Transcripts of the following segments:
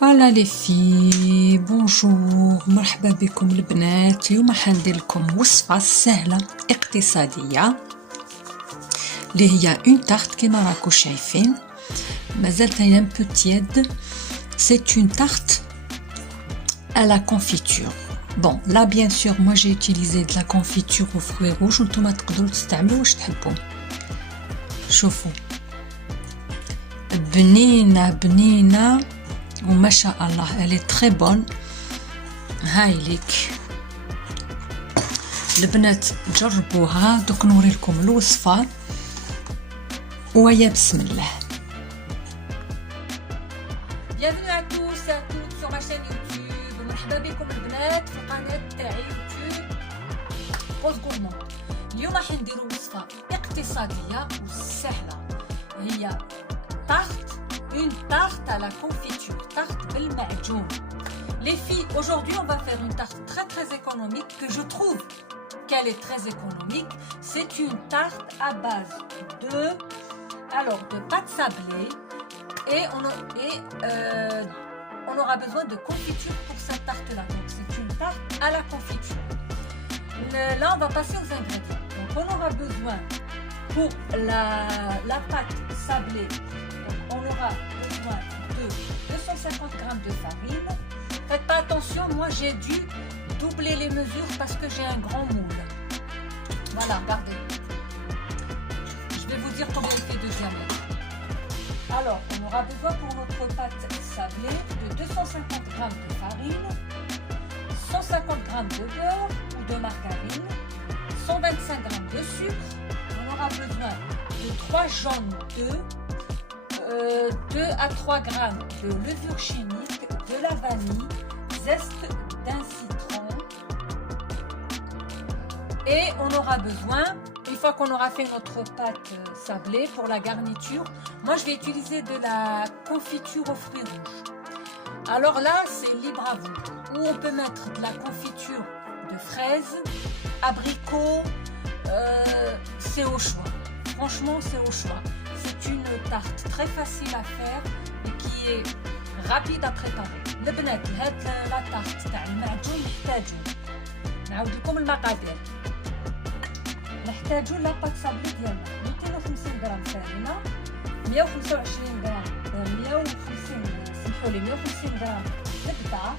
Voilà les filles, bonjour, مرحبا بكم البنات. اليوم حندير لكم وصفة سهلة اقتصادية اللي هي اون تارت كيما راكم شايفين. مازالت هي ان بو تياد. C'est une tarte à la confiture. Bon, là bien sûr, moi j'ai utilisé de la confiture aux fruits rouges. وانتم تقدروا تستعملوا واش تحبوا. شوفوا بنينة وما شاء الله elle est très bonne. هاي ليك البنات جربوها. دوك نوريلكم الوصفة ويا بسم الله. Bienvenue à tous et à toutes sur ma chaîne YouTube. مرحبا بكم البنات في القناة تاعي يوتيوب روز غورمون. اليوم راح نديرو وصفة اقتصادية وسهلة، هي une tarte à la confiture, tarte بالمعجون. Les filles, aujourd'hui on va faire une tarte très économique que je trouve qu'elle est très économique. C'est une tarte à base de pâte sablée et on aura besoin de confiture pour cette tarte là. Donc c'est une tarte à la confiture. Là on va passer aux ingrédients. Donc on aura besoin pour la pâte sablée, donc on aura besoin de 250 g de farine. Faites pas attention, moi j'ai dû doubler les mesures parce que j'ai un grand moule. Voilà, regardez. Je vais vous dire combien il fait de diamètre. Alors, on aura besoin pour notre pâte sablée de 250 g de farine, 150 g de beurre ou de margarine, 125 g de sucre. On aura besoin de 3 jaunes d'œufs, 2 à 3 g de levure chimique, de la vanille, zeste d'un citron. Et on aura besoin, une fois qu'on aura fait notre pâte sablée, pour la garniture, moi je vais utiliser de la confiture aux fruits rouges. Alors là, c'est libre à vous. Ou on peut mettre de la confiture de fraises, abricots, c'est au choix. Franchement, c'est au choix. C'est une tarte très facile à faire et qui est rapide à préparer. البنات هاد لا تارت تاع المعجون نحتاجو، نعاود لكم المقادير. نحتاجو لا بات صابلي ديالنا 250 غرام فرينه، 125 غرام 150 سمحوا لي 150 غرام زبده،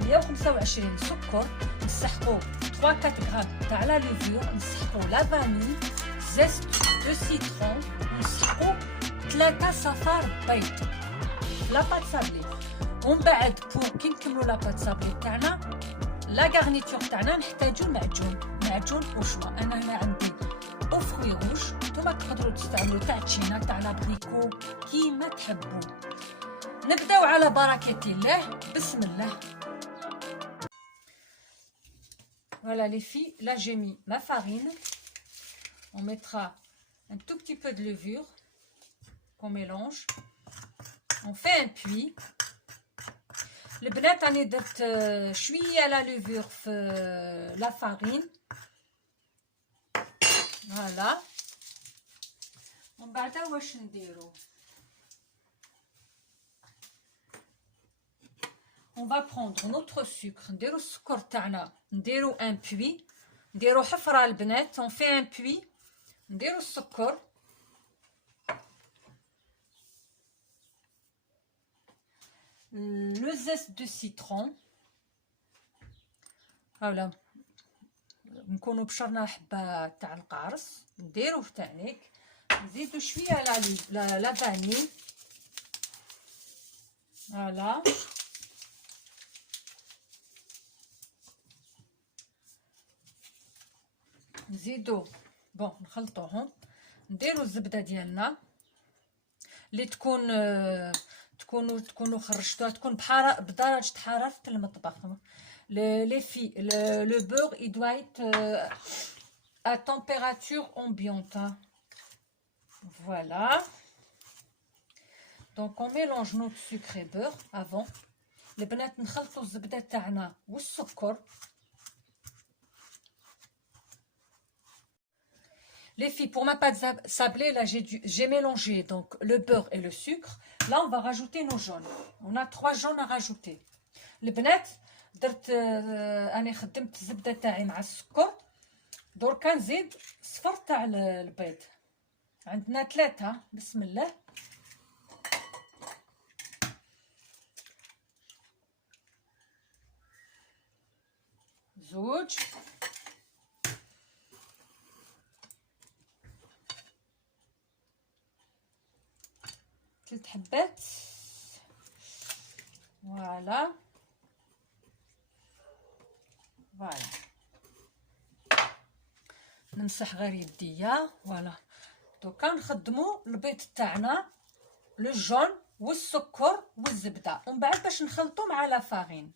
125 سكر، نسحقو 3 4 غرام تاع لا لوفور، نسحقو لا فاني، زيست دو سيترون، ونسحقو 3 صفار بيض لا بات صابلي. ومن بعد كي نكملوا لا بات صابلي تاعنا لا غارنيتور تاعنا نحتاجو معجون او شوا. انا هنا عندي او فروي روج، نتوما تقدروا تستعملوا تاع تشينا تاع لابريكو كيما تحبوا. نبداو على بركه الله، بسم الله. Voilà les filles, là j'ai mis ma farine. On mettra un tout petit peu de levure qu'on mélange. On fait un puits. البنات راني درت شويه لا لوفور في لا فارين. فوالا. ومن بعد واش نديرو؟ on va prendre notre sucre. نديرو السكر تاعنا، نديرو ان بوي، نديرو حفره البنات. on fait un puits. نديرو السكر، le zeste de citron. هاولا نكونوا بشرنا حبه تاع القارص، نديروه تانيك. نزيدو شويه لا فاني. فوالا. نزيدو بون نخلطوهم. نديرو الزبده ديالنا اللي تكونوا خرجتوها، تكون بدرجه حراره المطبخ. les filles, le beurre il doit être à température ambiante. Voilà. Donc on mélange notre sucre et beurre avant. البنات نخلطوا الزبده تاعنا والسكر. Les filles, pour ma pâte sablée, là j'ai mélangé donc le beurre et le sucre. Là on va rajouter nos jaunes. On a 3 jaunes à rajouter. البنات درت انا خدمت الزبده تاعي مع السكر. دركا نزيد صفر تاع البيض. عندنا 3. بسم الله. زوج. 3 حبات. فوالا فوالا. نمسح غير يديا. فوالا دوكا نخدمو البيض تاعنا لو جون والسكر والزبده، ومن بعد باش نخلطو مع لا فارين.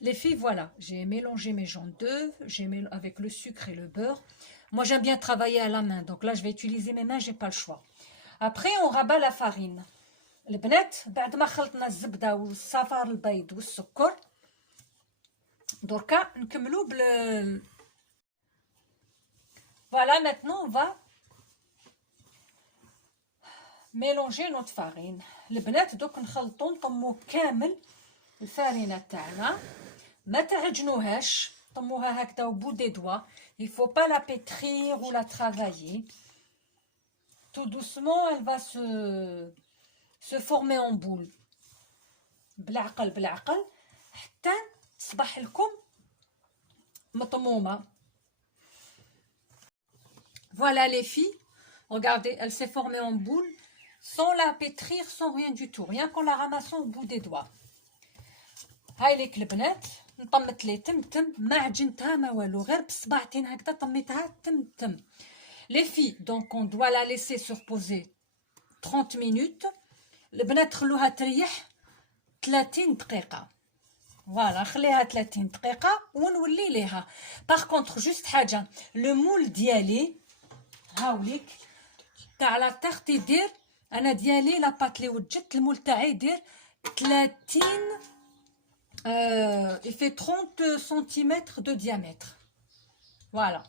Les filles, voilà, j'ai mélangé mes jaunes d'œufs, avec le sucre et le beurre. Moi, j'aime bien travailler à la main, donc là, je vais utiliser mes mains, j'ai pas le choix. Après, on rabat la farine. البنات بعد ما خلطنا الزبده والصفار البيض والسكر، دركا نكملو بال. Voilà, maintenant, on va mélanger notre farine. البنات دوك نخلطو نطمو كامل الفارينه تاعنا، ما تعجنوهاش، طموها هكذا au bout des doigts. Il faut pas la pétrir ou la travailler. Tout doucement, elle va se former en boule. بالعقل بالعقل حتى تصبح لكم مطمومه. Voilà les filles, regardez, elle s'est formée en boule sans la pétrir, sans rien du tout, rien qu'en la ramassant au bout des doigts. هاي ليك البنات نطمت لي تم ما عجنتها ما والو، غير بصباعتين هكذا طميتها تم. Les filles, donc on doit la laisser se reposer 30 minutes. البنات خلوها تريح 30 دقيقة. فوالا خليها 30 دقيقة ونولي ليها. باغ كونطخ جوست حاجة، لو مول ديالي هاوليك تاع لا تارت يدير، انا ديالي لاباط لي وجدت المول تاعي يدير 30 il fait 30 cm de diamètre. Voilà.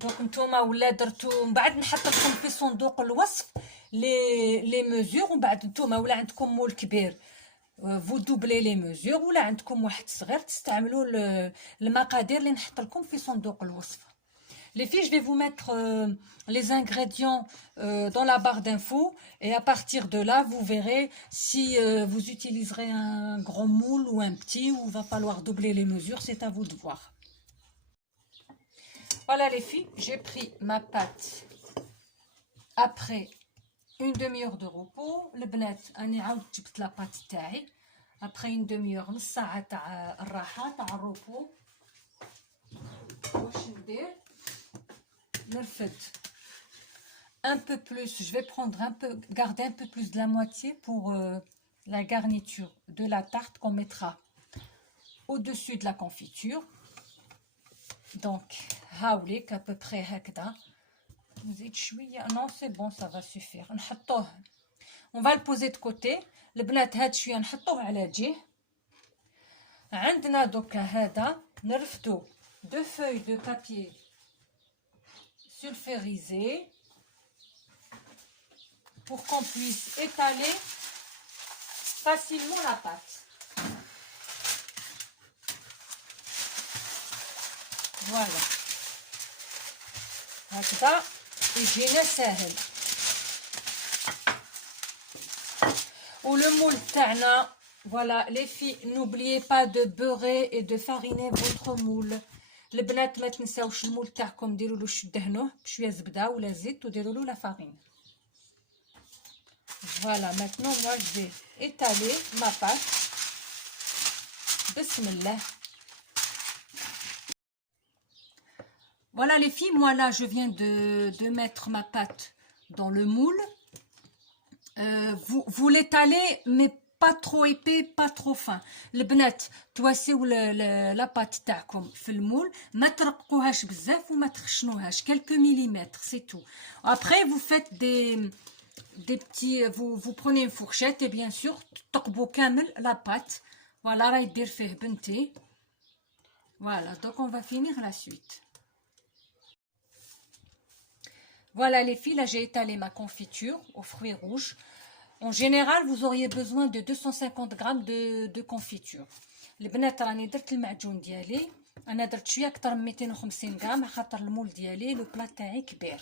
Donc نتوما ولا درتو من بعد نحط لكم في صندوق الوصف لي ميزور، ومن بعد نتوما ولا عندكم مول كبير vous doublez les mesures، ولا عندكم واحد صغير تستعملوا المقادير اللي نحط لكم في صندوق الوصف. Les filles, je vais vous mettre les ingrédients dans la barre d'infos, et à partir de là, vous verrez si vous utiliserez un grand moule ou un petit, ou il va falloir doubler les mesures, c'est à vous de voir. Voilà les filles, j'ai pris ma pâte après une demi-heure de repos. Le بنات أنا عاود جبت la pâte تاعي après une demi-heure، نص ساعة تاع الراحة تاع الربو. واش ندير؟ نرفد un peu plus, je vais prendre un peu, garder un peu plus de la moitié pour la garniture de la tarte qu'on mettra au-dessus de la confiture. Donc هاوليك à peu près هكذا. نزيد شويه. Non, c'est bon, ça va suffire. نحطوه، on va le poser de côté. البنات هاد شويه نحطوه على جهه. عندنا دوكا هذا نرفدو 2 feuilles de papier sulfurisé pour qu'on puisse étaler facilement la pâte. Voilà. هكذا يجينا ساهل. ولو تاعنا voilà les filles, n'oubliez pas de beurrer et de fariner votre moule. البنات ما تنساوش المول تاعكم ديروا له دهنوه بشويه زبده ولا زيت وديروا له لا فارين. Voilà, maintenant moi je vais étaler ma pâte. Bismillah. Voilà les filles, moi là je viens de mettre ma pâte dans le moule. Vous l'étalez mais pas trop épais, pas trop fin. البنات تواسيو لا بات تاعكم في المول، ما ترققوهاش بزاف وما تخشنوهاش، quelques millimètres, c'est tout. Après vous faites des petits, vous prenez une fourchette et bien sûr تقبوا كامل la pâte. Voilà راهي دير فيه بنتي. Voilà, donc on va finir la suite. Voilà les filles, là j'ai étalé ma confiture aux fruits rouges. En général, vous auriez besoin de 250 grammes de confiture. البنات راني درت المعجون ديالي، انا درت شويه اكثر من 250 غرام خاطر المول ديالي لو بلا تاعي كبير.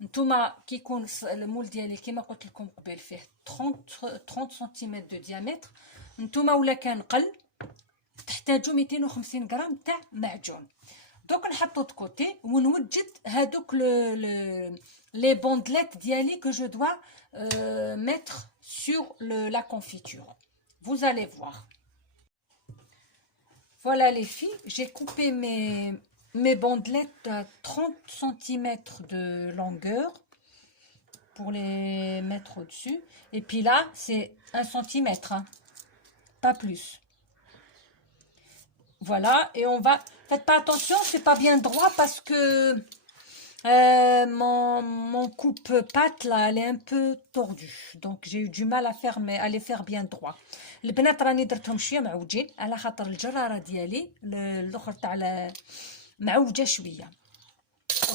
نتوما كي يكون المول ديالي كيما قلت لكم قبل فيه 30 سنتيمتر دو ديامتر، نتوما ولا كان قل تحتاجوا 250 غرام تاع معجون. دوك نحطو د كوتي ونوجد هادوك لي بوندليت ديالي que je dois mettre sur la confiture. Vous allez voir. Voilà les filles, j'ai coupé mes bandelettes à 30 cm de longueur pour les mettre au-dessus. Et puis là, c'est 1 cm, hein, pas plus. Voilà, et on va... Faites pas attention, c'est pas bien droit parce que mon coupe-pâte là, elle est un peu tordue. Donc j'ai eu du mal à les faire bien droit. البنات راني درتهم شويه معوجين على خاطر الجراره ديالي الاخر تاع معوجه شويه.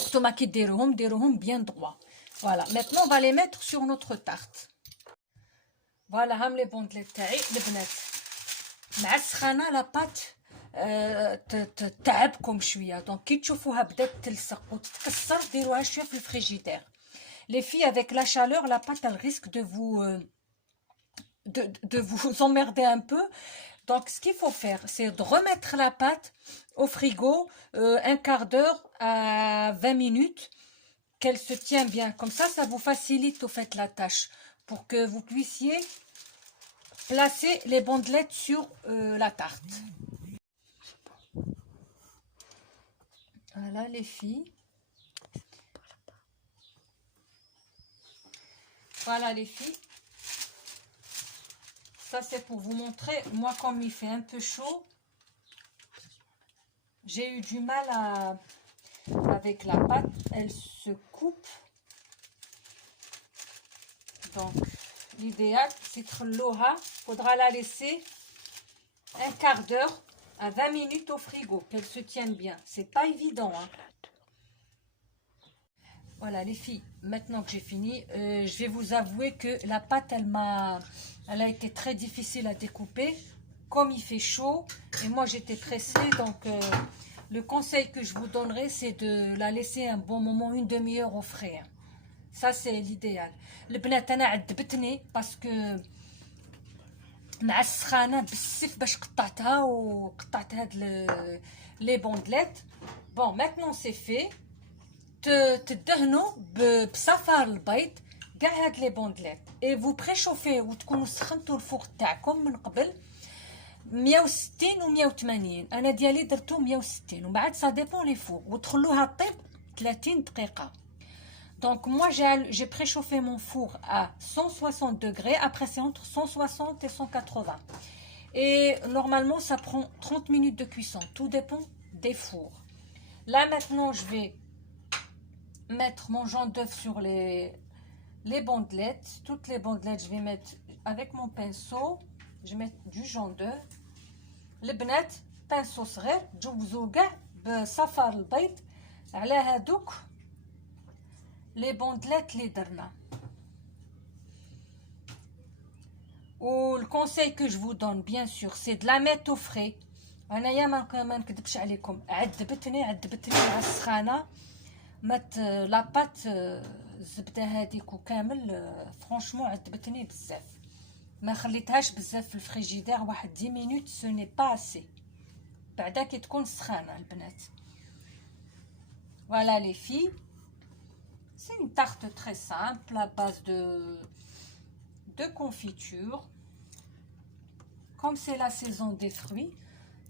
نتوما كي ديروهم bien droit. Voilà, maintenant on va les mettre sur notre tarte. Voilà هم les bandelettes تاعي البنات. مع السخانه لا بات تعبكم شويه، دونك كي تشوفوها بدات تلصق وتتكسر ديروها شويه في الفريجيدير. Les filles, avec la chaleur, la pâte elle risque de vous emmerder un peu. Donc ce qu'il faut faire, c'est de remettre la pâte au frigo un quart d'heure à 20 minutes, qu'elle se tient bien. Comme ça vous facilite au fait la tâche, pour que vous puissiez placer les bandelettes sur la tarte. Voilà les filles. Voilà les filles. Ça c'est pour vous montrer. Moi comme il fait un peu chaud, j'ai eu du mal avec la pâte. Elle se coupe. Donc l'idéal c'est de faudra la laisser un quart d'heure à 20 minutes au frigo, qu'elle se tienne bien. C'est pas évident, hein. Voilà les filles, maintenant que j'ai fini, je vais vous avouer que la pâte elle a été très difficile à découper. Comme il fait chaud et moi j'étais pressée, donc le conseil que je vous donnerai c'est de la laisser un bon moment, une demi-heure au frais, hein. Ça c'est l'idéal. البنات انا عذبتني باسكو مع السخانه بزاف باش قطعتها وقطعت هاد لي بوندليت. بون ماتنون سي في تدهنوا بصفار البيض كاع هاد لي بوندليت اي فو بريشوفي وتكونوا سخنتوا الفوق تاعكم من قبل 160 و 180. انا ديالي درتو 160 ومن بعد سا ديبون لي فوق وتخلوها طيب 30 دقيقه. Donc moi j'ai préchauffé mon four à 160 degrés, après c'est entre 160 et 180. Et normalement ça prend 30 minutes de cuisson, tout dépend des fours. Là maintenant je vais mettre mon jaune d'œuf sur les bandelettes, toutes les bandelettes je vais mettre avec mon pinceau, je vais mettre du jaune d'œuf. البنات pinceau صغير تجوزوا كاع بصفار البيض على هادوك les bandelettes les درنا. Ou le conseil que je vous donne bien sûr c'est de la mettre au frais. انايا ما نكذبش عليكم عذبتني مع السخانه لا بات الزبده هذيك وكامل فرانشمون عذبتني بزاف، ما خليتهاش بزاف في الفريجيدير واحد 10 minutes سو ني با اسي بعدا كي تكون سخانه البنات. Voilà les filles. C'est une tarte très simple à base de confiture. Comme c'est la saison des fruits,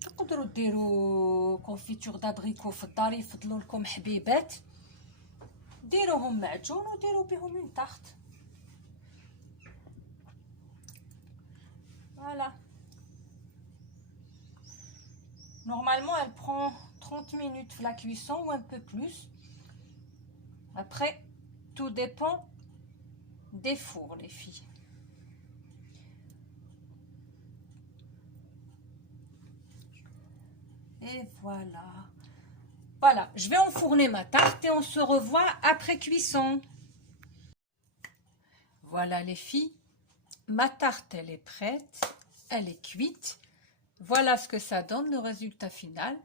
تقدروا ديروا confiture d'abricot في الدار يفضلوا لكم حبيبات، ديروهم معجون وديروا بهم une tarte. Voilà. Normalement, elle prend 30 minutes la cuisson ou un peu plus. Après, tout dépend des fours, les filles. Et voilà. Voilà, je vais enfourner ma tarte et on se revoit après cuisson. Voilà les filles, ma tarte elle est prête, elle est cuite. Voilà ce que ça donne, le résultat final.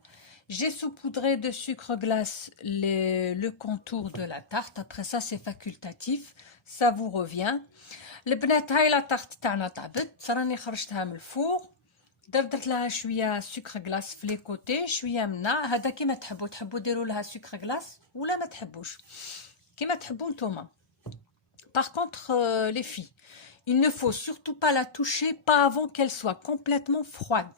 J'ai saupoudré de sucre glace le contour de la tarte. Après ça, c'est facultatif. Ça vous revient. البنات هاي لا tarte تاعنا طابت. راني خرجتها من الفور. درت لها شويه سكر غلاس في لي كوتي، شويه منا. هذا كيما تحبوا ديروا لها سكر غلاس ولا ما تحبوش، كيما تحبوا نتوما. Par contre, les filles, il ne faut surtout pas la toucher, pas avant qu'elle soit complètement froide.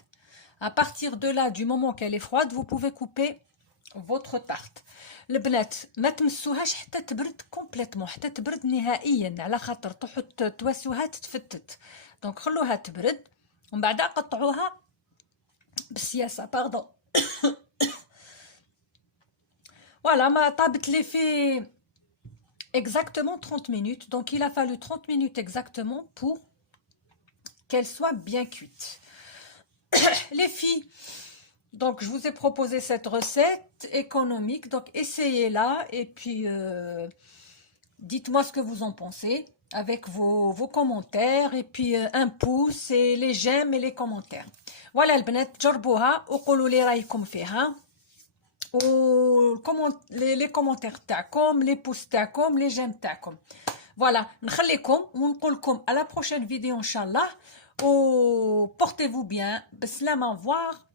À partir de là, du moment qu'elle est froide, vous pouvez couper votre tarte. البنات ما تمسوهاش حتى تبرد كومبليتمون، حتى تبرد نهائيا، على خاطر تواسوها تتفتت. دونك خلوها تبرد ومن بعد قطعوها بالسياسه. باردون. Voilà, ma table les fait exactement 30 minutes. Donc, il a fallu 30 minutes exactement pour qu'elle soit bien cuite. Les filles, donc je vous ai proposé cette recette économique. Donc, essayez-la et puis dites-moi ce que vous en pensez avec vos commentaires. Et puis un pouce et les j'aime et les commentaires. Voilà, البنات جربوها وقولوا لي رايكم فيها. les commentaires تاعكم، les pouces تاعكم، les j'aime تاعكم. Voilà, نخليكم ونقولكم à la prochaine vidéo ان شاء الله. Portez-vous bien. بسلامة. Au revoir.